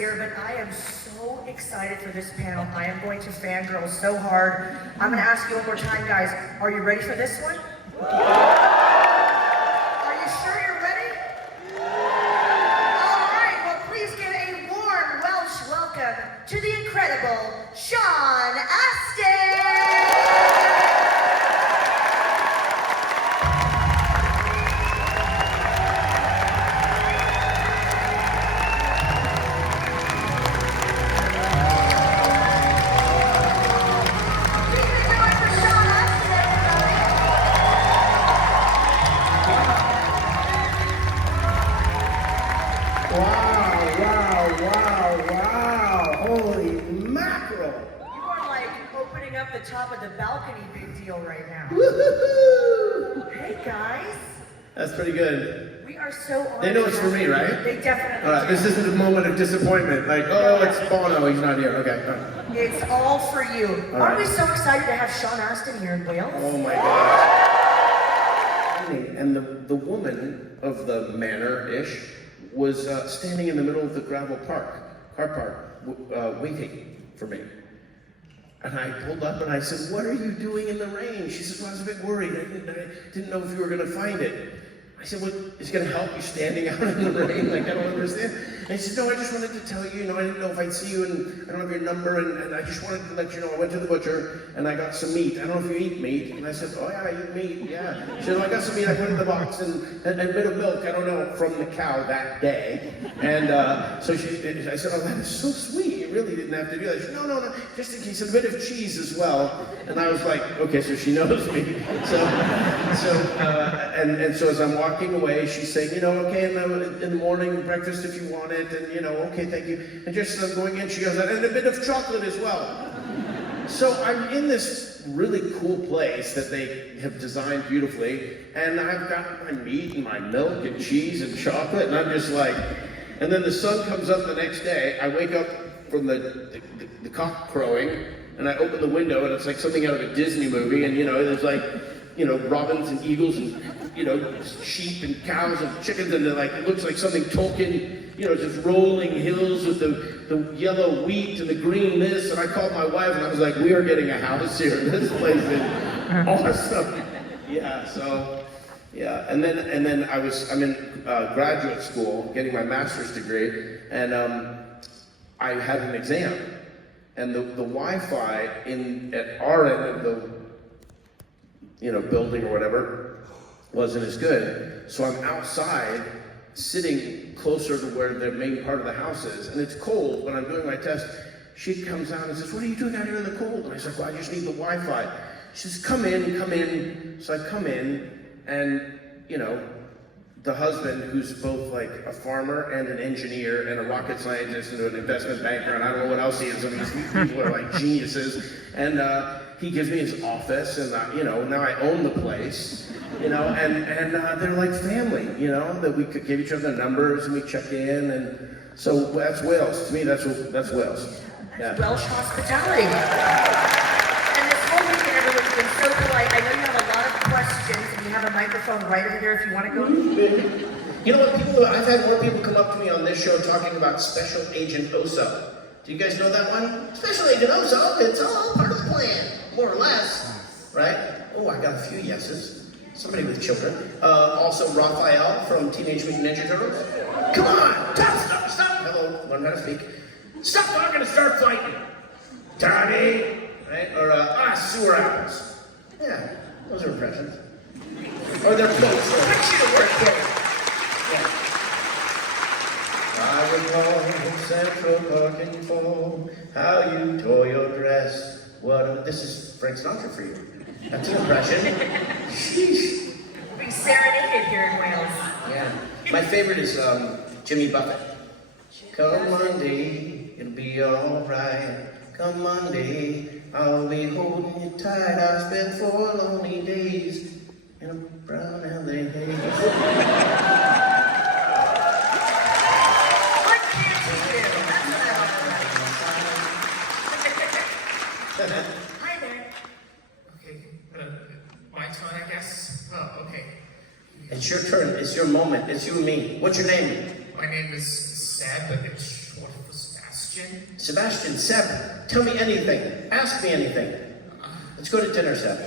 here, but I am so excited for this panel. I am going to fangirl so hard. I'm going to ask you one more time, guys. Are you ready for this one? Are you sure you're ready? All right, well, please give a warm Welsh welcome to the incredible Sean Astin! Up the top of the balcony, big deal right now. Woo-hoo-hoo! Hey guys. That's pretty good. We are so honored. They know it's for me, right? They definitely do. This isn't a moment of disappointment, like, oh, it's Bono, he's not here. Okay, all right. It's all for you. All Aren't right. we so excited to have Sean Astin here in Wales? Oh my God. And the woman of the manor-ish was standing in the middle of the gravel car park, waiting for me. And I pulled up and I said, "What are you doing in the rain?" She says, "Well, I was a bit worried. I didn't know if you were going to find it." I said, "Well, is it going to help you standing out in the rain? Like, I don't understand." And she said, "No, I just wanted to tell you, I didn't know if I'd see you, and I don't have your number, and I just wanted to let you know, I went to the butcher, and I got some meat. I don't know if you eat meat." And I said, "Oh, yeah, I eat meat, yeah." She said, "Well, I got some meat, I put it in the box, and a bit of milk, I don't know, from the cow that day." And so I said, "Oh, that is so sweet. You really didn't have to do that." She said, "No, just in case, a bit of cheese as well." And I was like, okay, so she knows me. So as I'm walking away, she's saying, "Okay, in the morning, breakfast if you want it, and okay, thank you." And just as I'm going in, she goes, "And a bit of chocolate as well." So I'm in this really cool place that they have designed beautifully, and I've got my meat and my milk and cheese and chocolate, and I'm just like, and then the sun comes up the next day, I wake up from the cock crowing, and I open the window, and it's like something out of a Disney movie, and there's like, robins and eagles and, sheep and cows and chickens, and it looks like something Tolkien, just rolling hills with the yellow wheat and the green this, and I called my wife, and I was like, "We are getting a house here. This place is awesome." Yeah, so, yeah, and then I'm in graduate school, getting my master's degree, and I had an exam, and the Wi-Fi at our end of the building or whatever wasn't as good. So I'm outside, sitting closer to where the main part of the house is, and it's cold when I'm doing my test. She comes out and says, "What are you doing out here in the cold?" And I said, "Well, I just need the Wi-Fi." She says, come in." So I come in, and the husband, who's both like a farmer and an engineer and a rocket scientist and an investment banker, and I don't know what else he is. I mean, these people are like geniuses. And he gives me his office, and now I own the place, and they're like family, that we could give each other numbers and we check in, and so that's Wales. To me, that's Wales. Yeah. Welsh hospitality. And this whole weekend, everyone's been so polite. I know you have a lot of questions, and you have a microphone right over there if you want to go. You know what, I've had more people come up to me on this show talking about Special Agent Oso. Do you guys know that one? Special Agent Oso, it's all part of the plan, more or less, right? Oh, I got a few yeses. Somebody with children. Also, Raphael from Teenage Mutant Ninja Turtles. Come on, stop. Hello, learn how to speak. Stop talking and start fighting. Tommy, right? Or, sewer apples. Yeah, those are impressions. Or they're close. Yeah. I recall in Central Park in fall, how you tore your dress. This is Frank Sinatra for you. That's an impression. Sheesh. Being serenaded here in Wales. Yeah. My favorite is Jimmy Buffett. Come Monday, it'll be alright. Come Monday, I'll be holding you tight. I've spent 4 lonely days in a brown LA haze. What can't you do? Hi there. Okay, my turn, I guess. Oh, okay. It's your turn. It's your moment. It's you and me. What's your name? My name is Sad, but it's short for Sad. Sebastian, Seb, tell me anything. Ask me anything. Let's go to dinner, Seb.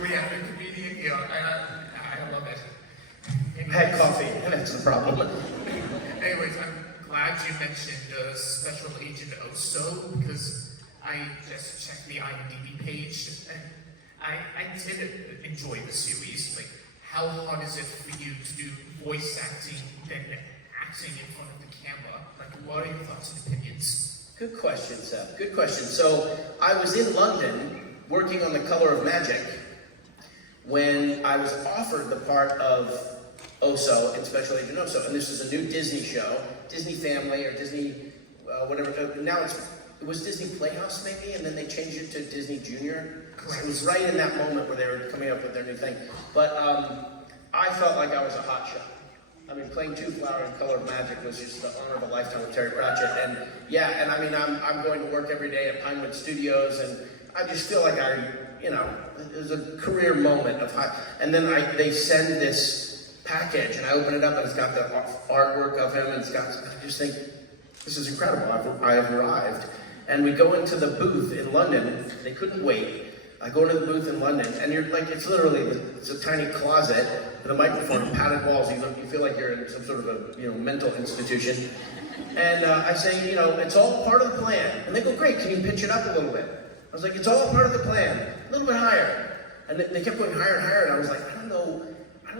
We have a comedian here. I love it. I had coffee. That's the problem. Anyways, I'm glad you mentioned Special Agent Oso because I just checked the IMDb page and I did enjoy the series. Like, how hard is it for you to do voice acting than acting in front of the camera? Like, what are your thoughts and opinions? Good question, Seb. Good question. So I was in London working on The Color of Magic when I was offered the part of Oso in Special Agent Oso, and this is a new Disney show, Disney Family or Disney whatever. Now it was Disney Playhouse maybe, and then they changed it to Disney Junior. So it was right in that moment where they were coming up with their new thing. But I felt like I was a hot shot. I mean, playing Two Flower in Color of Magic was just the honor of a lifetime with Terry Pratchett. And yeah, and I mean, I'm going to work every day at Pinewood Studios, and I just feel like it was a career moment of high. And then they send this package, and I open it up, and it's got the artwork of him, and I just think, this is incredible. I have arrived. And we go into the booth in London. They couldn't wait. I go to the booth in London, and you're like, it's a tiny closet with a microphone and padded walls. You feel like you're in some sort of a mental institution. And I say, it's all part of the plan. And they go, great, can you pitch it up a little bit? I was like, it's all part of the plan, a little bit higher. And they kept going higher and higher, and I was like, I don't know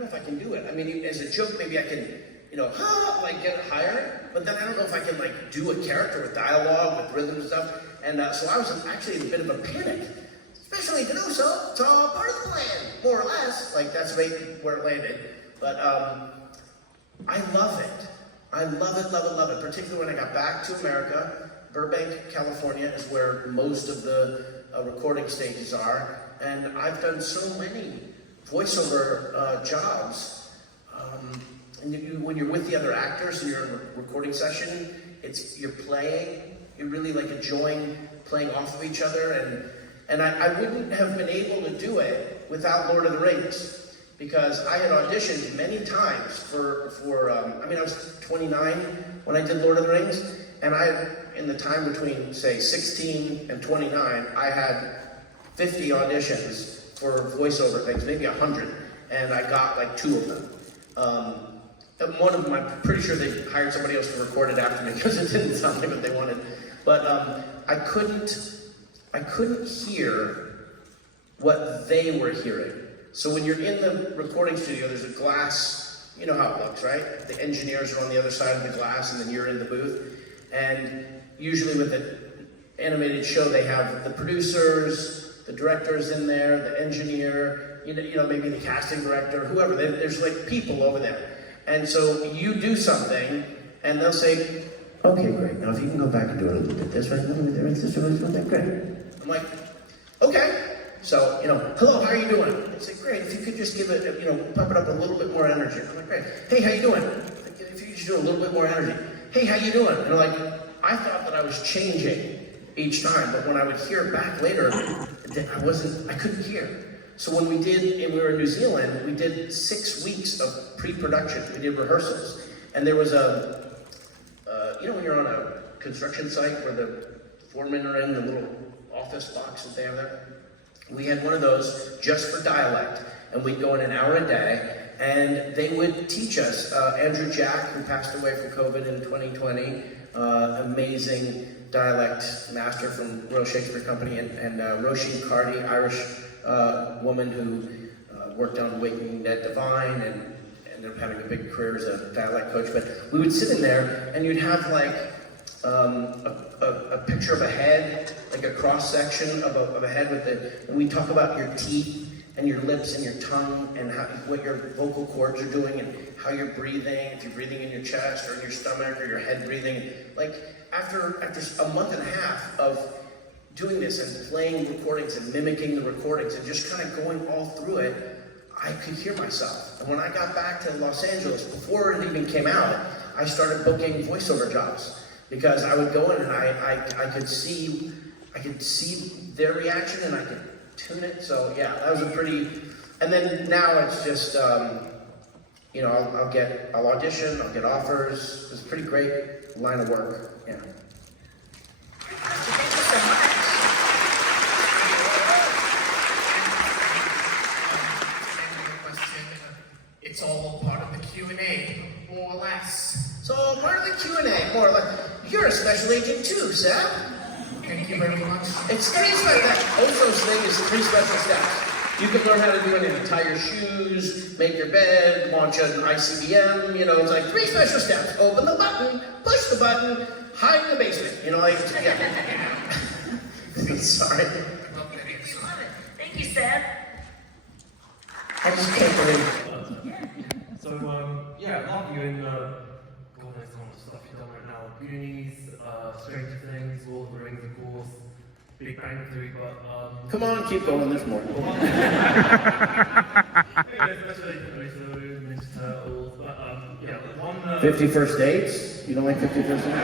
if I can do it. I mean, as a joke, maybe I can, get it higher, but then I don't know if I can, do a character with dialogue, with rhythm and stuff. And so I was actually in a bit of a panic. Especially to know so, it's all part of the plan, more or less. That's where it landed. But I love it. I love it, love it, love it. Particularly when I got back to America. Burbank, California is where most of the recording stages are. And I've done so many voiceover jobs. And when you're with the other actors and you're in a recording session, you're playing. You're really enjoying playing off of each other. And I wouldn't have been able to do it without Lord of the Rings, because I had auditioned many times for I was 29 when I did Lord of the Rings, and in the time between, say, 16 and 29, I had 50 auditions for voiceover things, maybe 100, and I got 2 of them. One of them, I'm pretty sure they hired somebody else to record it after me because it didn't sound like what they wanted. But I couldn't hear what they were hearing. So when you're in the recording studio, there's a glass, you know how it looks, right? The engineers are on the other side of the glass, and then you're in the booth. And usually with an animated show, they have the producers, the directors in there, the engineer, maybe the casting director, whoever. There's people over there. And so you do something, and they'll say, okay, great. Now if you can go back and do it a little bit this way, great. I'm like, okay. So, hello, how are you doing? They say, great. If you could just give it, pump it up a little bit more energy. I'm like, great. Hey, how you doing? If you could just do a little bit more energy. Hey, how you doing? And I thought that I was changing each time, but when I would hear back later, I couldn't hear. So when we were in New Zealand, we did 6 weeks of pre-production. We did rehearsals. And there was when you're on a construction site where the foremen are in the little office box that they have there, we had one of those just for dialect. And we'd go in an hour a day, and they would teach us. Andrew Jack, who passed away from COVID in 2020, amazing dialect master from Royal Shakespeare Company, and Roisin Carty, Irish woman who worked on Waking Ned Divine and ended up having a big career as a dialect coach. But we would sit in there, and you'd have a picture of a head, a cross section of a head and we talk about your teeth and your lips and your tongue and what your vocal cords are doing and how you're breathing, if you're breathing in your chest or in your stomach or your head breathing. After a month and a half of doing this and playing recordings and mimicking the recordings and just kind of going all through it, I could hear myself. And when I got back to Los Angeles, before it even came out, I started booking voiceover jobs because I would go in and I could see their reaction and I could tune it. So yeah, that was and then now it's just, you know, I'll audition, I'll get offers. It's a pretty great line of work, yeah. Thank you so much. It's all part of the Q&A, more or less. So part of the Q&A, more or less. You're a special agent too, Seth. Thank you very much. It's 3 special. That Oso's thing is 3 special steps. You can learn how to do anything: tie your shoes, make your bed, launch an ICBM. You know, it's like 3 special steps. Open the button, push the button, hide in the basement. You know, like yeah. Sorry. I love that answer. We love it. Thank you, Seth. I just can't believe. So, yeah, I love you in God knows how much stuff you've done right now. Goonies, Stranger Things, Lord of the Rings, of course, Big Bang Theory, but Come on, keep going. There's more. especially Ninja Turtles, but yeah, the one 50 First Dates? You don't like 50 First Dates?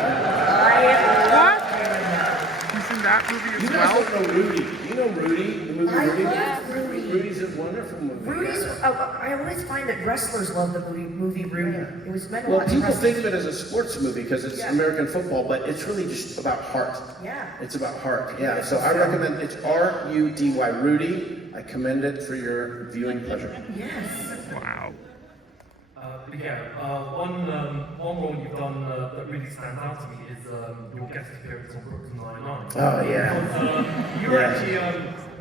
He's in that movie You as guys well. don't know Rudy. Do you know Rudy? The movie I Rudy? love Rudy. Rudy's a wonderful movie. Rudy's, I always find that wrestlers love the movie Rudy. It was meant to Well, watch people wrestling. think of it as a sports movie because it's Yeah. American football, but it's really just about heart. Yeah. It's about heart, yeah. So I recommend, it's R-U-D-Y, Rudy. I commend it for your viewing pleasure. Yes. Wow. but yeah, one role you've done that really stands out to me is your guest appearance on Brooklyn Nine-Nine. Oh, yeah. Because you were Yeah. actually,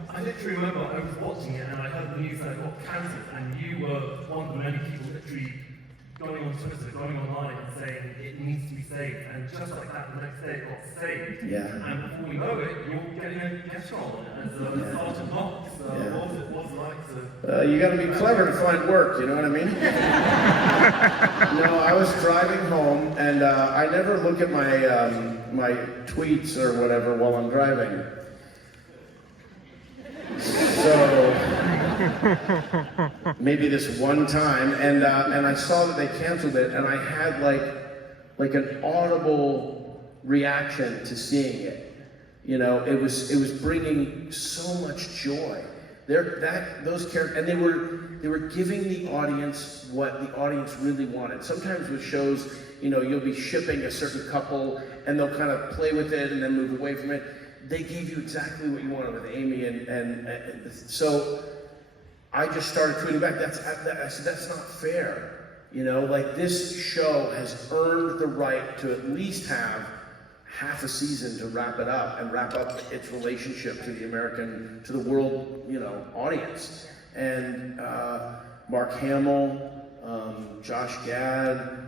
I literally remember I was watching it and I heard the news that it got cancelled, and you were one of the many people literally going on Twitter, going online and saying it needs to be saved, and just like that, the next day it got saved. Yeah. And before we know it, you're getting a guest role as Sergeant Knox. Yeah. What was it like to... You gotta be clever to find work, you know what I mean? No, I was driving home, and I never look at my my tweets or whatever while I'm driving. So maybe this one time, and I saw that they canceled it, and I had like an audible reaction to seeing it. You know, it was bringing so much joy. Those characters, and they were giving the audience what the audience really wanted. Sometimes with shows, you know, you'll be shipping a certain couple, and they'll kind of play with it and then move away from it. They gave you exactly what you wanted with Amy, and so I just started tweeting back. I said, that's not fair. You know, like, this show has earned the right to at least have half a season to wrap it up and wrap up its relationship to the world, you know, audience. And Mark Hamill, Josh Gad,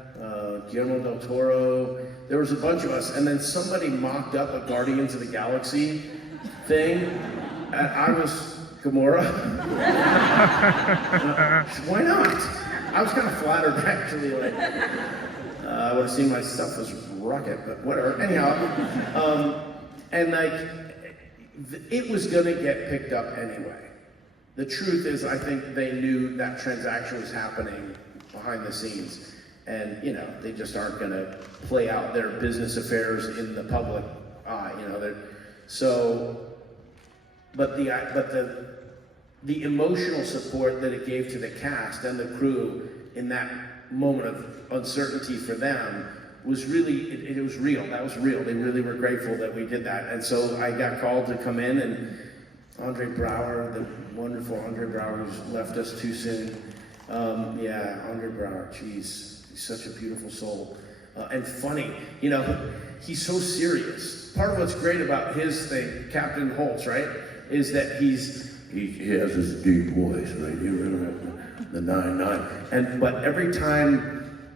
Guillermo del Toro, there was a bunch of us, and then somebody mocked up a Guardians of the Galaxy thing, and I was Gamora. Why not? I was kind of flattered, actually. Like, I would have seen my stuff as Rocket, but whatever. Anyhow, and like, it was gonna get picked up anyway. The truth is, I think they knew that transaction was happening behind the scenes. And, you know, they just aren't going to play out their business affairs in the public eye, you know. But the emotional support that it gave to the cast and the crew in that moment of uncertainty for them was really, it was real. That was real. They really were grateful that we did that. And so I got called to come in, and Andre Braugher, the wonderful Andre Braugher, who's left us too soon. Yeah, Andre Braugher, geez. He's such a beautiful soul, and funny. You know, he's so serious. Part of what's great about his thing, Captain Holtz, right, is that he has this deep voice, right? The 9-9. But every time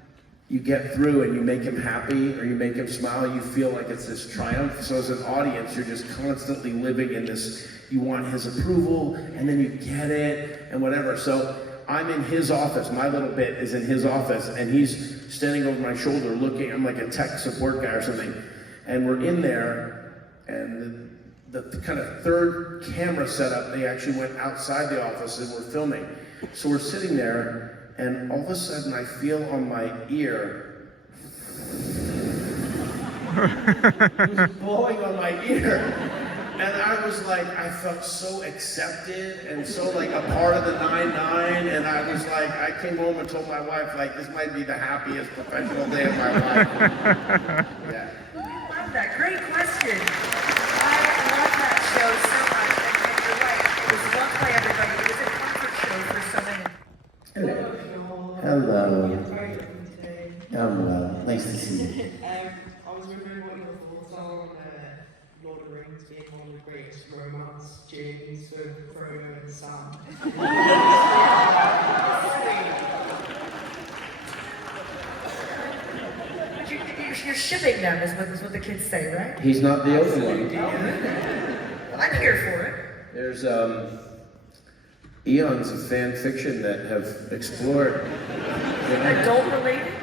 you get through and you make him happy or you make him smile, you feel like it's this triumph. So as an audience, you're just constantly living in this. You want his approval, and then you get it, and whatever. So I'm in his office, my little bit is in his office, and he's standing over my shoulder looking, I'm like a tech support guy or something, and we're in there, and the kind of third camera setup, they actually went outside the office and we're filming. So we're sitting there, and all of a sudden I feel on my ear, it was blowing on my ear. And I was like, I felt so accepted and so like a part of the 9-9. And I was like, I came home and told my wife, like, this might be the happiest professional day of my life. Yeah. I love that. Great question. I love that show so much. And you're right. It was loved by everybody. It was a comfort show for so many. Hello. Hello. Nice to see you. I was wondering what your thoughts are on Lord of the Rings being one of the greatest romance journeys for Frodo and Sam. You're shipping them, is what the kids say, right? He's not the only one. Well, I'm here for it. There's eons of fan fiction that have explored Adult related?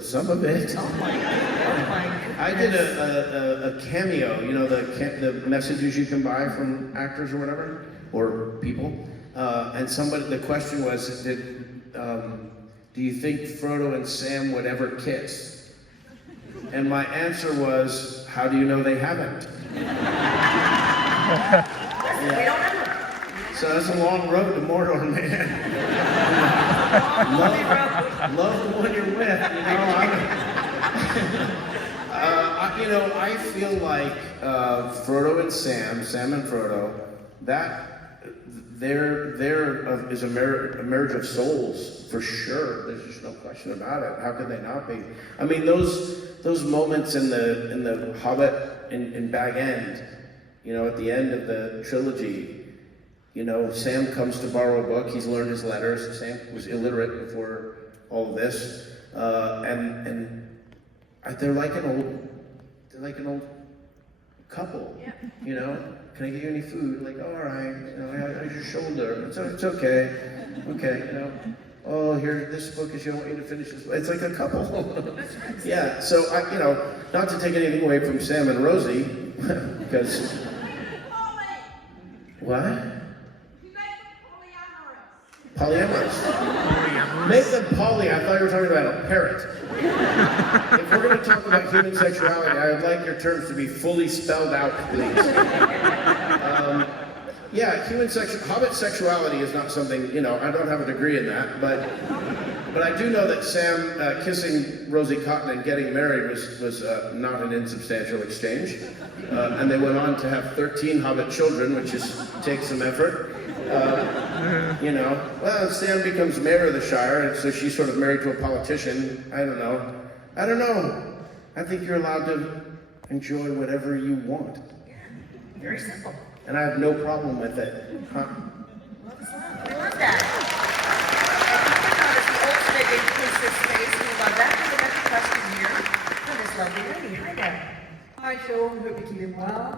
some of it. Oh my goodness. I did a cameo, you know, the messages you can buy from actors or whatever, or people. And the question was, do you think Frodo and Sam would ever kiss? And my answer was, how do you know they haven't? We don't know. So that's a long road to Mordor, man. love the one you're with, you know. I feel like Frodo and Sam and Frodo, there is a marriage of souls for sure. There's just no question about it. How could they not be? I mean, those moments in the Hobbit in Bag End, you know, at the end of the trilogy. You know, Sam comes to borrow a book. He's learned his letters. Sam was illiterate before all of this, and they're like an old couple. Yeah. You know, can I get you any food? Like, all right. You know, how's your shoulder? It's okay. Okay. You know. Oh, here, this book is. You don't want you to finish this. It's like a couple. Yeah. So you know, not to take anything away from Sam and Rosie, because what? Polyamorous. Make them poly. I thought you were talking about a parrot. If we're going to talk about human sexuality, I would like your terms to be fully spelled out, please. Yeah, Hobbit sexuality is not something, you know, I don't have a degree in that, but I do know that Sam kissing Rosie Cotton and getting married was not an insubstantial exchange. And they went on to have 13 Hobbit children, which takes some effort. You know, well, Sam becomes mayor of the Shire, and so she's sort of married to a politician. I don't know. I think you're allowed to enjoy whatever you want. Yeah. Very simple. And I have no problem with it. Huh? We love that. And the ultimate inclusive space. We love that. The next question here from this lovely lady. Hi there. Hi Sean, hope you're keeping well.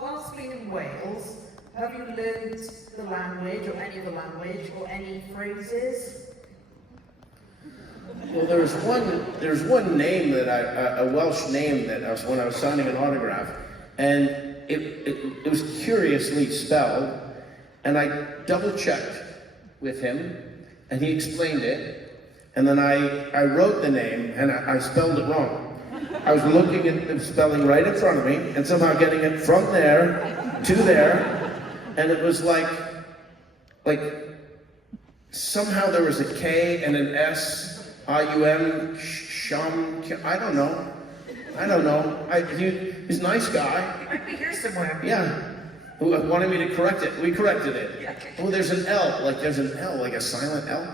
Whilst being in Wales, have you learned the language, or any of the language, or any phrases? Well, there's one name that a Welsh name that when I was signing an autograph, and it was curiously spelled, and I double checked with him, and he explained it, and then I wrote the name, and I spelled it wrong. I was looking at the spelling right in front of me, and somehow getting it from there to there, and it was like somehow there was a K and an S, I-U-M, Shum, I don't know. He's a nice guy. He might be here somewhere. Yeah. Who wanted me to correct it. We corrected it. Yeah. Oh, there's an L, like a silent L.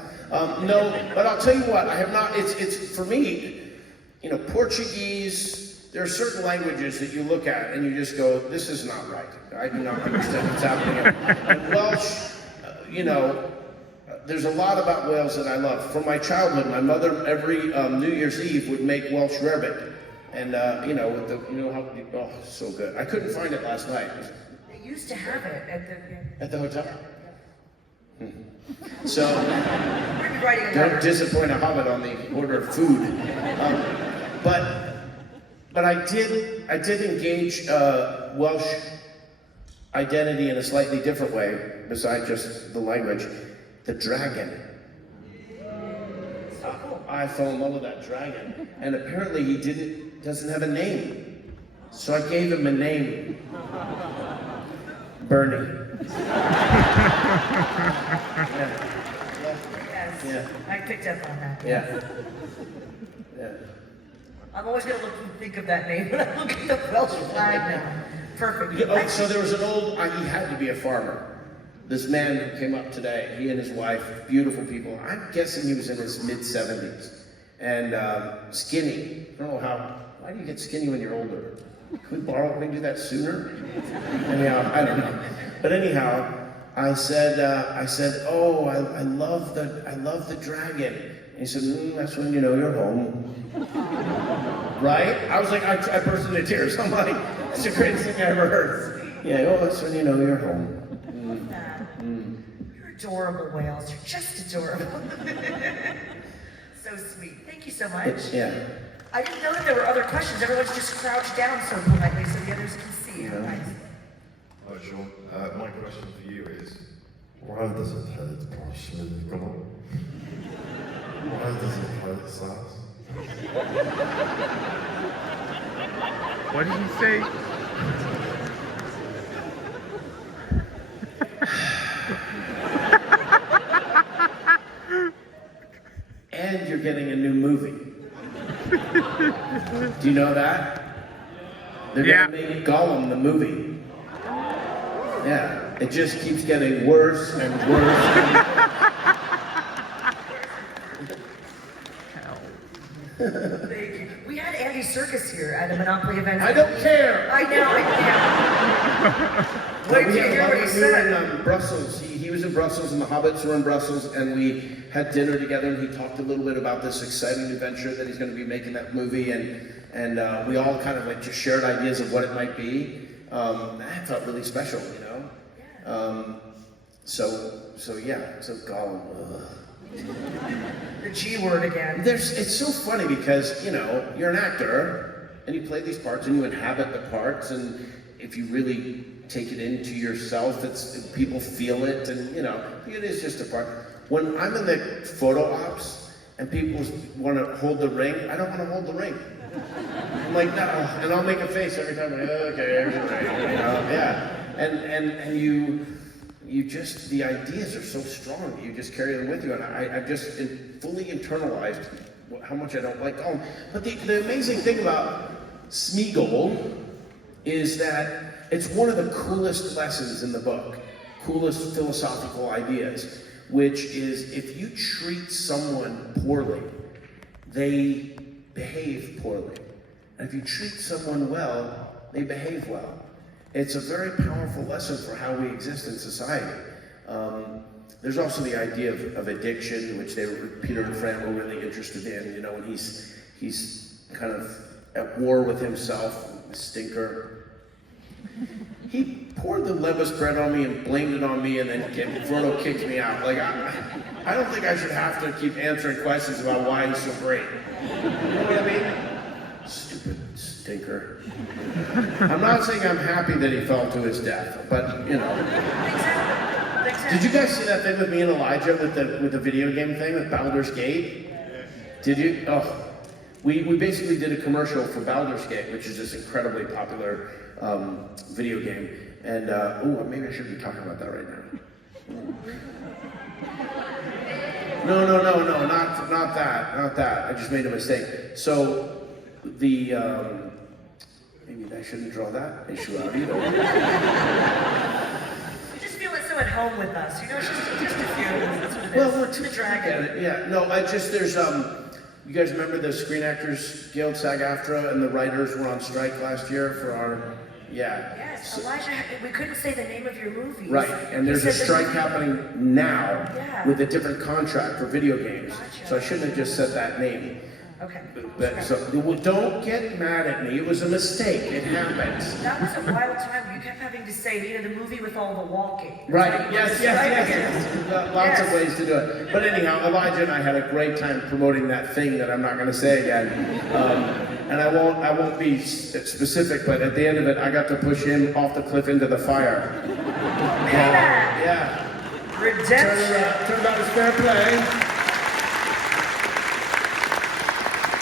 No, but I'll tell you what, I have not, it's for me, you know, Portuguese, there are certain languages that you look at and you just go, this is not right. I do not understand what's happening. And Welsh, you know, there's a lot about Wales that I love. From my childhood, my mother every New Year's Eve would make Welsh rarebit. And, you know, so good. I couldn't find it last night. They used to have it At the hotel? So, We're writing a don't letter. disappoint a hobbit on the order of food. But I did engage Welsh identity in a slightly different way, besides just the language. The dragon. I fell in love with that dragon, and apparently he doesn't have a name. So I gave him a name. Bernie. Yes. Yeah. I picked up on that. Yeah. Yeah. I'm always going to look and think of that name when I look at the Welsh flag now. Perfect. Yeah, oh, so there was an old, he had to be a farmer. This man who came up today, he and his wife, beautiful people. I'm guessing he was in his mid-70s. And skinny. I don't know why do you get skinny when you're older? Can we do that sooner? Anyhow, I don't know. But anyhow, I said, oh, I love the dragon. And he said, that's when you know you're home. Right? I was like, I burst into tears. I'm like, it's the greatest thing I ever heard. Yeah, oh, that's when you know you're home. You're adorable, Wales. You're just adorable. So sweet. Thank you so much. Yeah. I didn't know that there were other questions. Everyone's just crouched down so politely so the others can see you. Yeah. Nice. Hi, Sean. My question for you is, why does it hurt partially? Come on. Why does it hurt SARS? What did he say? And you're getting a new movie. Do you know that? They're gonna make Gollum the movie. Yeah, it just keeps getting worse and worse. Thank you. We had Andy Serkis here at a Monopoly event. I don't care. I know. Wait till you hear what he We were said. in Brussels. He was in Brussels, and the Hobbits were in Brussels, and we had dinner together, and he talked a little bit about this exciting adventure that he's going to be making that movie, and we all kind of like just shared ideas of what it might be. That felt really special, you know. So Gollum. The G word again. It's so funny because, you know, you're an actor and you play these parts and you inhabit the parts, and if you really take it into yourself, people feel it, and you know, it is just a part. When I'm in the photo ops and people want to hold the ring, I don't want to hold the ring. I'm like, no, and I'll make a face every time. Like, okay, everything, you know, yeah, and you just, the ideas are so strong that you just carry them with you, and I just fully internalized how much I don't like Gollum. But the amazing thing about Smeagol is that it's one of the coolest lessons in the book, coolest philosophical ideas, which is if you treat someone poorly, they behave poorly. And if you treat someone well, they behave well. It's a very powerful lesson for how we exist in society. There's also the idea of addiction, which Peter and Fran were really interested in, you know, when he's kind of at war with himself, stinker. He poured the levis bread on me and blamed it on me, and then Frodo kicked me out. Like, I don't think I should have to keep answering questions about why he's so great. You know what I mean? Stupid stinker. I'm not saying I'm happy that he fell to his death, but, you know. Did you guys see that thing with me and Elijah with the video game thing with Baldur's Gate? Did you? Oh. We basically did a commercial for Baldur's Gate, which is this incredibly popular video game. And, maybe I shouldn't be talking about that right now. No, not that. I just made a mistake. So, maybe I shouldn't draw that issue out either. You just feel so at home with us, you know, it's just a few. That's what it is. Well, we're to the dragon. Yeah, no, there's, you guys remember the Screen Actors Guild SAG-AFTRA and the writers were on strike last year for our, Yes, Elijah, we couldn't say the name of your movie. Right, and there's a strike happening now with a different contract for video games. Gotcha. So I shouldn't have just said that name. Okay. So don't get mad at me. It was a mistake. It happens. That was a wild time. You kept having to say, the movie with all the walking. Right. Yes. Lots of ways to do it. But anyhow, Elijah and I had a great time promoting that thing that I'm not going to say again. And I won't be specific, but at the end of it, I got to push him off the cliff into the fire. Yeah. Redemption. Turned out it's fair play.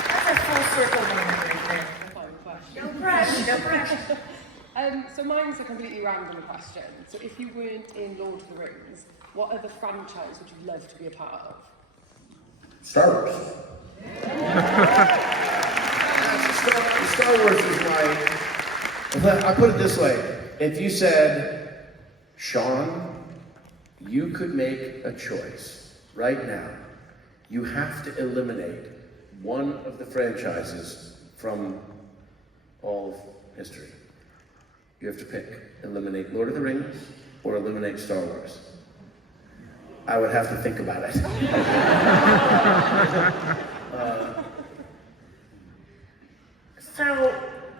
That's a full circle moment right there. No pressure. So mine's a completely random question. So if you weren't in Lord of the Rings, what other franchise would you love to be a part of? Star Wars. Star Wars is I put it this way. If you said, Sean, you could make a choice right now. You have to eliminate one of the franchises from all of history. You have to pick. Eliminate Lord of the Rings or eliminate Star Wars. I would have to think about it. So,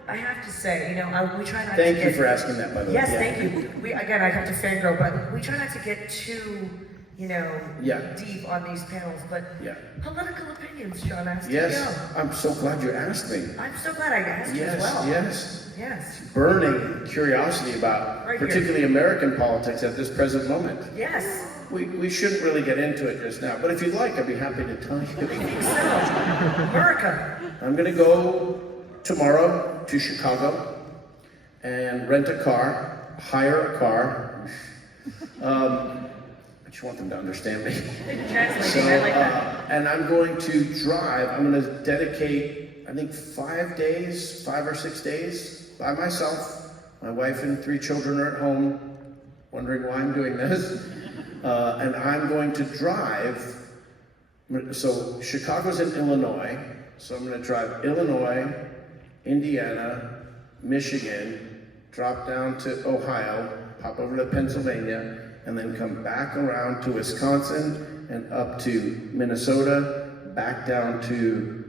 I have to say, we try not to Thank you for asking that, by the way. Yes, Yeah. thank you. Again, I have to fangirl, but we try not to get too, Yeah. deep on these panels, but Yeah. political opinions, Sean Astin. Yes, Go. I'm so glad you asked me. I'm so glad I asked you as well. Yes. Yes. Burning curiosity about Right here. particularly American politics at this present moment. Yes. We shouldn't really get into it just now, but if you'd like, I'd be happy to tell I you. think so. America. I'm gonna go tomorrow to Chicago and rent a car, hire a car. I just want them to understand me. Translating, I like that. And I'm going to drive, I'm gonna dedicate, I think 5 or 6 days by myself. My wife and 3 children are at home, wondering why I'm doing this. And I'm going to drive, so Chicago's in Illinois, so I'm gonna drive Illinois, Indiana, Michigan, drop down to Ohio, pop over to Pennsylvania, and then come back around to Wisconsin and up to Minnesota, back down to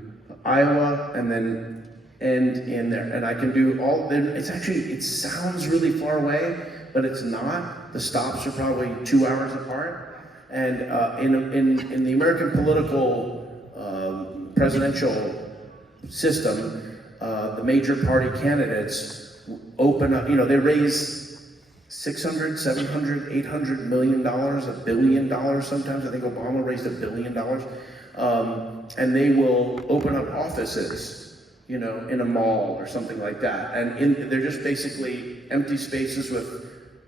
Iowa, and then end in there. And I can do all, it sounds really far away, but it's not. The stops are probably 2 hours apart. And in the American political presidential system, the major party candidates open up, they raise $600, $700, $800 million, $1 billion sometimes. I think Obama raised $1 billion. And they will open up offices, in a mall or something like that. And they're just basically empty spaces with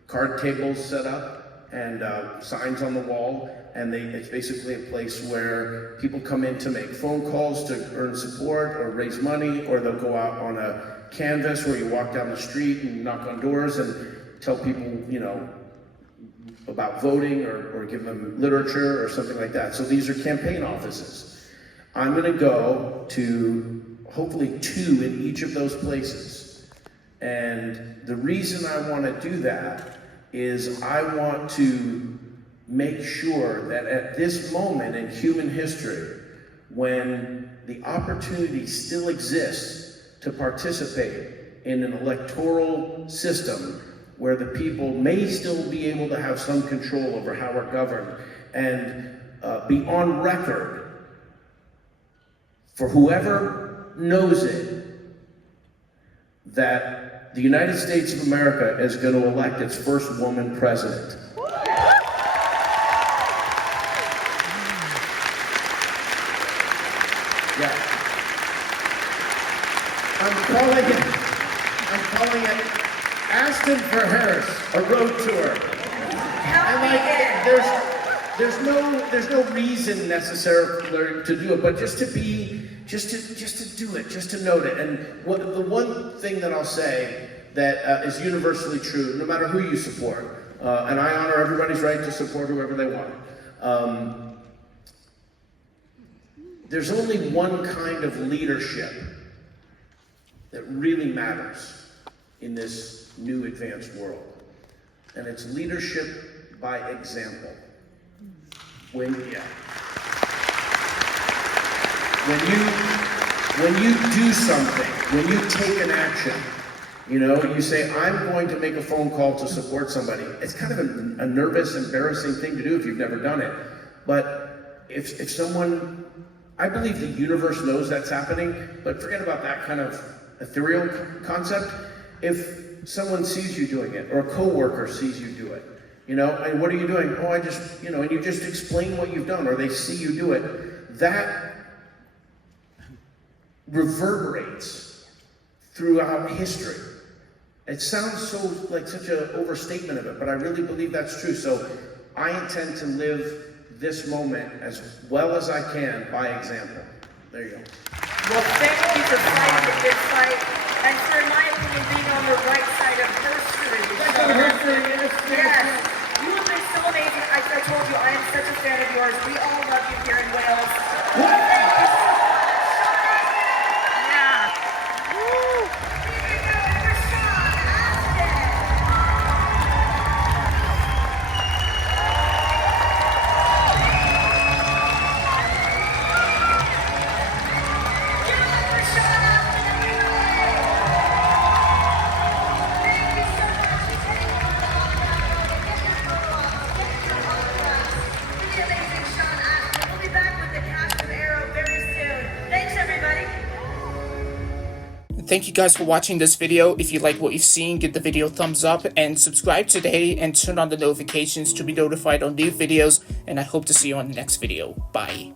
card tables set up and signs on the wall. And it's basically a place where people come in to make phone calls to earn support or raise money, or they'll go out on a canvas where you walk down the street and knock on doors and tell people, about voting or give them literature or something like that. So these are campaign offices. I'm gonna go to hopefully 2 in each of those places. And the reason I wanna do that is I want to make sure that at this moment in human history, when the opportunity still exists to participate in an electoral system where the people may still be able to have some control over how we're governed and be on record for whoever knows it that the United States of America is going to elect its first woman president. Yeah. I'm calling it Astin for Harris, a road tour. And there's no reason necessarily to do it, but just to do it, just to note it. And the one thing that I'll say that is universally true, no matter who you support, and I honor everybody's right to support whoever they want. There's only one kind of leadership that really matters in this new advanced world, and it's leadership by example. When you do something, when you take an action, you say, I'm going to make a phone call to support somebody. It's kind of a nervous, embarrassing thing to do if you've never done it. But if someone, I believe the universe knows that's happening, but forget about that kind of ethereal concept. If someone sees you doing it, or a coworker sees you do it, and what are you doing? Oh, I just, and you just explain what you've done, or they see you do it, that reverberates throughout history. It sounds so like such an overstatement of it, but I really believe that's true. So I intend to live this moment as well as I can by example. There you go. Well, thank you for fighting the good fight, and for, in my opinion, being on the right side of history. Yes. You have been so amazing. I told you, I am such a fan of yours. We all love you here in Wales. Thank you so much. Yeah. Woo. Give it up for Sean Astin. Give it up for Sean Astin, everybody. Thank you so much. He's getting on the autograph. Get your photos. Get your autographs. For the amazing Sean Astin. We'll be back with the cast of Arrow very soon. Thanks, everybody. Thank you guys for watching this video. If you like what you've seen, give the video a thumbs up and subscribe today and turn on the notifications to be notified on new videos. And I hope to see you on the next video. Bye.